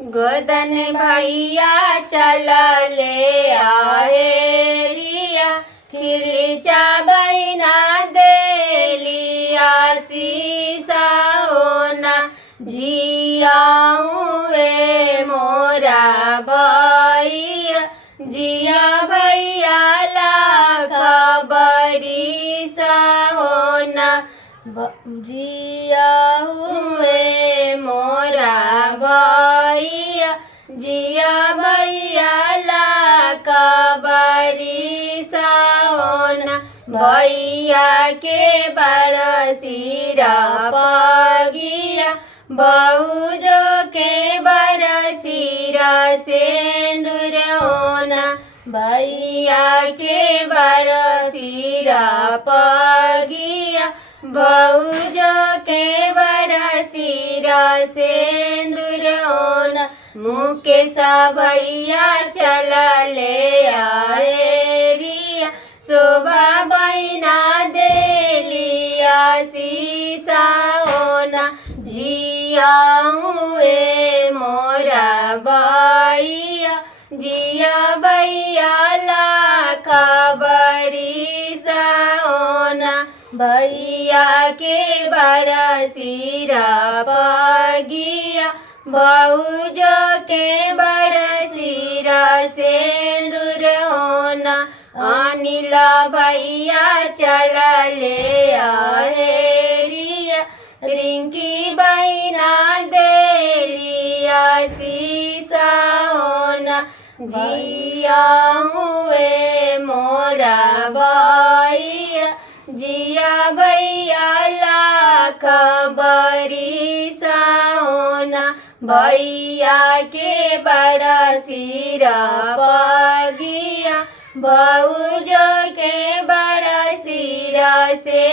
गोदन भैया चला ले आए रिया खिलचा बहिना देलिया शीशा होना जिया हुए मोरा भैया जिया भैया लाख बरिसा होना जिया हुए मोरा भैया जिया भैया लाख बरिसा होना भैया के बरसीरा पगिया बहुजो के बरसीरा सेंदूर होना भैया के बरसीरा पगिया बहुजो के बरसीरा सेंदूर होना मुकेश भैया चला ले आए रिया शोभा बहिना देलिया शीशा होना जिया हुए मोरा भैया जिया भैया लाख बरिसा होना भैया के बरसीरा पगिया बहुजो के बरसीरा सेंदूर होना अनिला भैया चला ले आए रिया रिंकी बहिना देलिया शीशा होना जिया हुए मोरा भैया जिया भैया लाख बरिसा होना भैया के बरसीरा पगिया बहुजो के बरसीरा से